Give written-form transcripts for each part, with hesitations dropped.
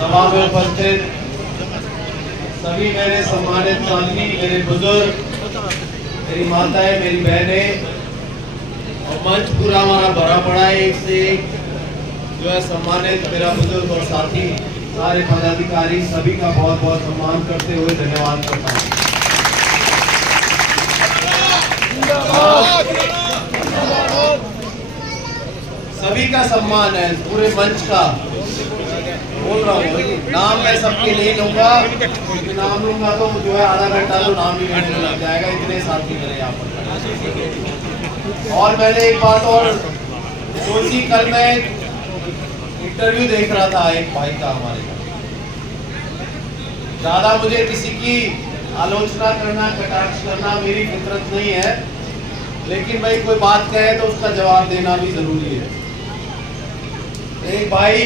सभा में उपस्थित सभी मेरे सम्मानित साथी, मेरे बुजुर्ग, मेरी माताएं, मेरी बहनें और मंच पूरा हमारा भरा पड़ा है। एक से एक जो है सम्मानित मेरा बुजुर्ग और साथी, सारे पदाधिकारी, सभी का बहुत बहुत सम्मान करते हुए धन्यवाद करता हूँ। सभी का सम्मान है, पूरे मंच का। बोल रहा हूँ, नाम मैं सबके नहीं लूंगा, क्योंकि नाम लूंगा तो जो है आधा घंटा तो नाम ही लेने लग जाएगा, इतने साथी मेरे यहाँ पर। और मैंने एक बात और सोची, कल मैं इंटरव्यू देख रहा था एक भाई का हमारे का। ज्यादा मुझे किसी की आलोचना करना, कटाक्ष करना मेरी फितरत नहीं है, लेकिन भाई कोई बात कहे तो उसका जवाब देना भी जरूरी है। एक भाई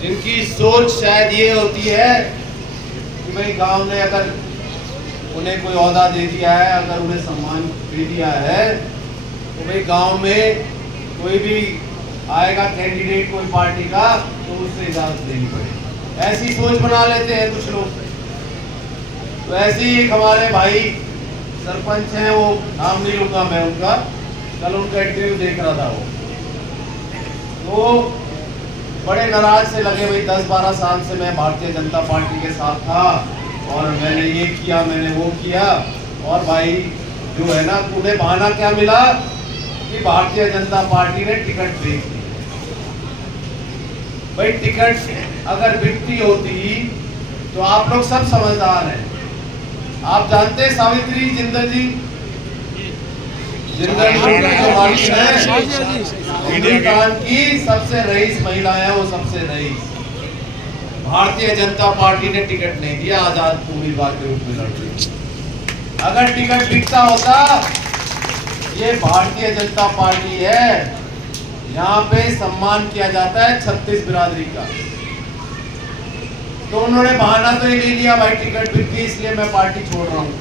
जिनकी सोच शायद ये होती है कि भाई गांव ने अगर उन्हें कोई ओहदा दे दिया है, अगर उन्हें सम्मान दे दिया है, तो भाई गांव में कोई भी आएगा कैंडिडेट कोई पार्टी का तो उससे इजाजत देनी पड़ेगी। ऐसी सोच बना लेते हैं कुछ लोग। तो ऐसे ही एक हमारे भाई सरपंच हैं, वो नाम नहीं लूंगा मैं उनका, कल उनका इंटरव्यू देख रहा था। वो बड़े नाराज से लगे, भाई 10-12 साल से मैं भारतीय जनता पार्टी के साथ था और मैंने ये किया, मैंने वो किया, और भाई जो है ना, उन्हें बहाना क्या मिला कि भारतीय जनता पार्टी ने टिकट बेच दी। भाई टिकट अगर बिकती होती तो आप लोग सब समझदार हैं। आप जानते हैं सावित्री जिंदल जी, जिंदल हिंदुस्तान की सबसे रईस महिला है, वो सबसे रईस। भारतीय जनता पार्टी ने टिकट नहीं दिया, आजाद उम्मीदवार के रूप में लड़ती। अगर टिकट बिकता होता, ये भारतीय जनता पार्टी है, यहाँ पे सम्मान किया जाता है 36 बिरादरी का। तो उन्होंने बहाना तो ये ले लिया, भाई टिकट बिकती इसलिए मैं पार्टी छोड़ रहा हूँ।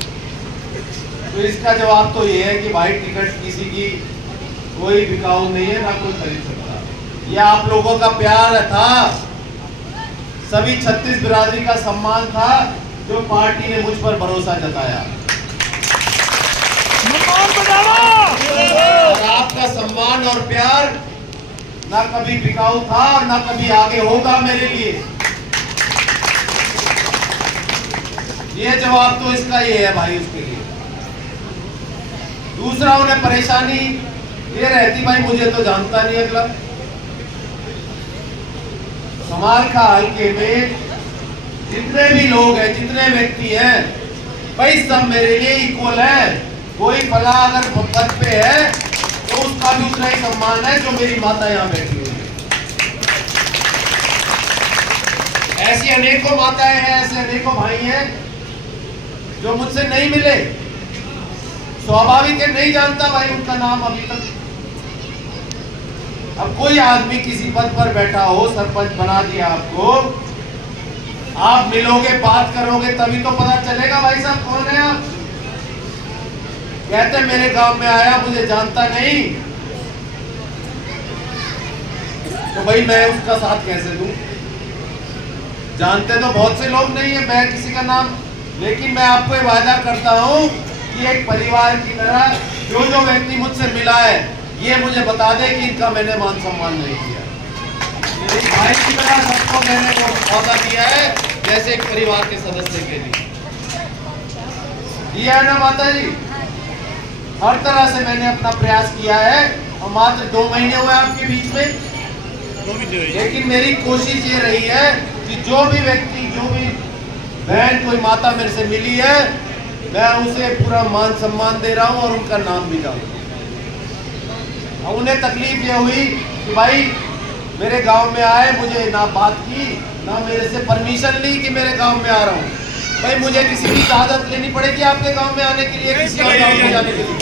तो इसका जवाब तो ये है कि भाई टिकट किसी की कोई बिकाऊ नहीं है, ना कोई खरीद सकता। ये आप लोगों का प्यार था, सभी 36 बिरादरी का सम्मान था, जो पार्टी ने मुझ पर भरोसा जताया। और आपका सम्मान और प्यार ना कभी बिकाऊ था और ना कभी आगे होगा मेरे लिए। ये जवाब तो इसका ये है भाई, उसके लिए। दूसरा, उन्हें परेशानी ये रहती, भाई मुझे तो जानता नहीं अगला। समाज का हल्के में जितने भी लोग हैं, जितने व्यक्ति हैं, भाई सब मेरे लिए इक्वल है। कोई फला अगर पद पे है तो उसका भी उतना ही सम्मान है जो मेरी माता यहाँ बैठी हुई है। ऐसी अनेकों माताएं हैं, ऐसे अनेकों भाई हैं जो मुझसे नहीं मिले। स्वाभाविक है, नहीं जानता भाई उनका नाम अभी तक। अब कोई आदमी किसी पद पर बैठा हो, सरपंच बना दिया आपको, आप मिलोगे, बात करोगे, तभी तो पता चलेगा भाई साहब कौन है आप। कहते मेरे गांव में आया, मुझे जानता नहीं, तो भाई मैं उसका साथ कैसे दूं। जानते तो बहुत से लोग नहीं है, मैं किसी का नाम, लेकिन मैं आपको ये वादा करता हूं कि एक परिवार की तरह जो जो व्यक्ति मुझसे मिला है, ये मुझे बता दे कि इनका मैंने मान सम्मान नहीं किया। एक भाई की तरह सबको मैंने वादा दिया है, जैसे एक परिवार के सदस्य के लिए दिया है ना माता जी। हर तरह से मैंने अपना प्रयास किया है, और मात्र 2 महीने हुए आपके बीच में, लेकिन मेरी कोशिश ये रही है कि जो भी व्यक्ति, जो भी बहन, कोई माता मेरे से मिली है, मैं उसे पूरा मान सम्मान दे रहा हूं और उनका नाम भी डालूं। उन्हें तकलीफ ये हुई कि भाई मेरे गांव में आए, मुझे ना बात की, ना मेरे से परमिशन ली कि मेरे गांव में आ रहा हूं। भाई मुझे किसी की इजाजत लेनी पड़ेगी आपके गांव में आने के लिए, किसी और गांव में जाने के लिए।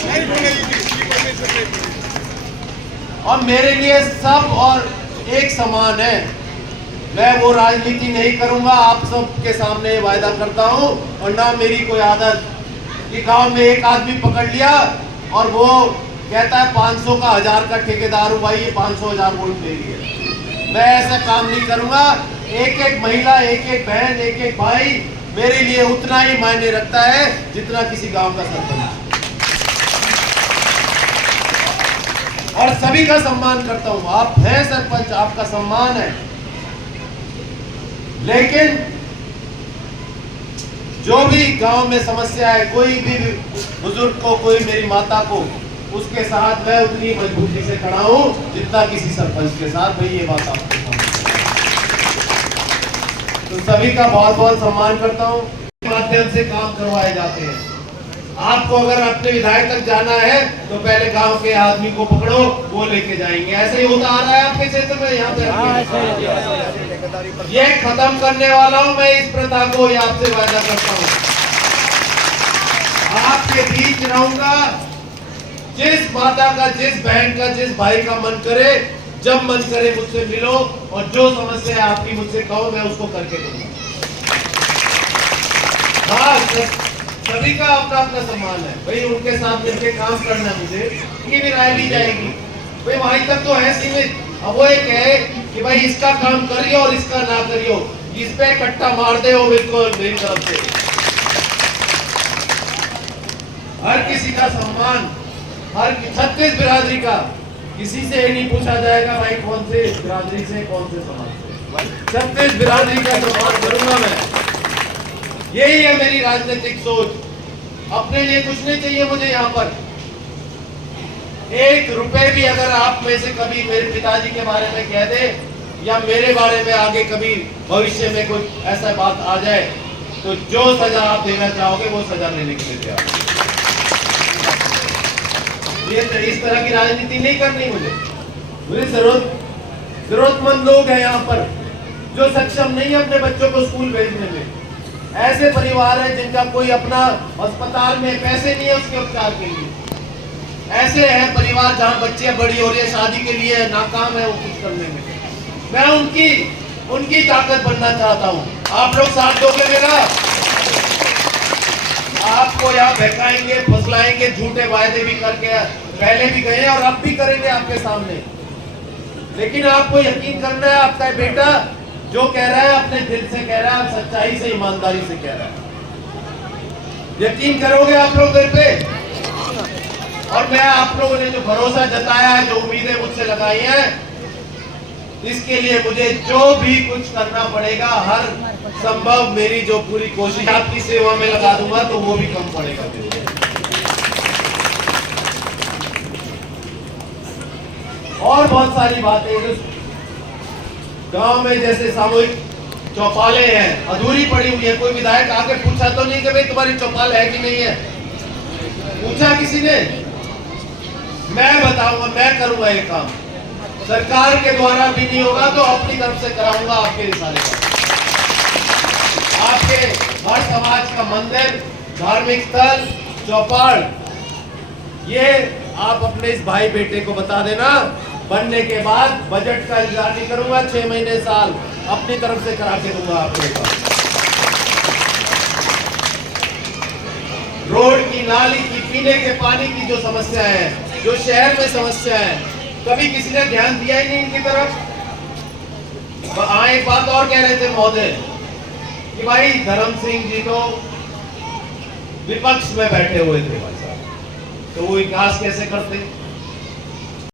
और मेरे लिए सब और एक समान है। मैं वो राजनीति नहीं करूंगा, आप सबके सामने वायदा करता हूं। और ना मेरी कोई आदत कि गांव में एक आदमी पकड़ लिया और वो कहता है 500 का 1000 का ठेकेदार हूं भाई, ये 500,000 वोट दे रही है। मैं ऐसा काम नहीं करूंगा। एक एक महिला, एक एक बहन, एक एक भाई मेरे लिए उतना ही मायने रखता है जितना किसी गांव का सरपंच। और सभी का सम्मान करता हूं। आप हैं सरपंच, आपका सम्मान है, लेकिन जो भी गांव में समस्या है, कोई भी बुजुर्ग को, कोई मेरी माता को, उसके साथ मैं उतनी मजबूती से खड़ा हूं जितना किसी सरपंच के साथ। भाई ये बात आपको तो सभी का बहुत बहुत सम्मान करता हूं। माध्यम से काम करवाए जाते हैं। आपको अगर अपने विधायक तक जाना है तो पहले गांव के आदमी को पकड़ो, वो लेके जाएंगे। ऐसे ही होता आ रहा है आपके क्षेत्र में। यहाँ पे ये खत्म करने वाला हूं मैं इस प्रथा को, ये आपसे वादा करता हूं। आपके बीच रहूंगा। जिस माता का, जिस बहन का, जिस भाई का मन करे, जब मन करे मुझसे मिलो, और जो समस्या है आपकी मुझसे कहो, मैं उसको करके दूंगा। हाँ, सभी का अपना अपना सम्मान है भाई। उनके साथ मिलकर काम करना, मुझे उनकी भी राय ली जाएगी भाई। वहीं तक तो है सीमित। अब वो एक है कि भाई इसका काम करियो और इसका ना करियो, इस पे कट्टा मार दे हो बिल्कुल मेरी तरफ से। हर किसी का सम्मान, हर 36 बिरादरी का, किसी से नहीं पूछा जाएगा भाई कौन से बिरादरी से, कौन से समाज से। 36 बिरादरी का सम्मान करूंगा मैं। यही है मेरी राजनीतिक सोच। अपने लिए कुछ नहीं चाहिए मुझे। यहाँ पर 1 रुपए भी अगर आप में से कभी मेरे पिताजी के बारे में कह दे, या मेरे बारे में आगे कभी भविष्य में कोई ऐसा बात आ जाए, तो जो सजा आप देना चाहोगे वो सजा लेने के लिए तैयार। ये इस तरह की राजनीति नहीं करनी मुझे जरूरतमंद लोग हैं यहाँ पर जो सक्षम नहीं है अपने बच्चों को स्कूल भेजने में। ऐसे परिवार हैं जिनका कोई अपना अस्पताल में पैसे नहीं है उसके उपचार के लिए। ऐसे हैं परिवार जहाँ बच्चे बड़ी हो रही है, शादी के लिए नाकाम है वो कुछ करने में। मैं उनकी ताकत बनना चाहता हूँ। आप लोग साथ दोगे मेरा? आपको यहाँ बहकाएंगे, फसलाएंगे, झूठे वायदे भी करके पहले भी गए और अब भी करेंगे आपके सामने। लेकिन आपको यकीन करना है, आपका बेटा जो कह रहा है अपने दिल से कह रहा है, सच्चाई से, ईमानदारी से कह रहा है। यकीन करोगे आप लोग मेरे पे? और मैं आप लोगों ने जो भरोसा जताया है, जो उम्मीदें मुझसे लगाई हैं, इसके लिए मुझे जो भी कुछ करना पड़ेगा, हर संभव मेरी जो पूरी कोशिश आपकी सेवा में लगा दूंगा, तो वो भी कम पड़ेगा। और बहुत सारी बातें गांव में, जैसे सामूहिक चौपालें हैं, अधूरी पड़ी हुई है। कोई विधायक आकर पूछा तो नहीं कि भाई तुम्हारी चौपाल है कि नहीं है? पूछा किसी ने? मैं बताऊंगा, मैं करूंगा ये काम। सरकार के द्वारा भी नहीं होगा तो अपनी तरफ से कराऊंगा आपके इशारे पर। आपके हर समाज का मंदिर, धार्मिक स्थल, चौपाल, ये आप अपने इस भाई बेटे को बता देना। बनने के बाद बजट का इंतजार नहीं करूंगा, 6 महीने साल अपनी तरफ से करा के दूंगा आपके पास। रोड की, नाली की, पीने के पानी की जो समस्या है, जो शहर में समस्या है, कभी किसी ने ध्यान दिया ही नहीं इनकी तरफ। एक बात और कह रहे थे महोदय कि भाई धर्म सिंह जी तो विपक्ष में बैठे हुए थे भाई साहब, तो वो विकास कैसे करते?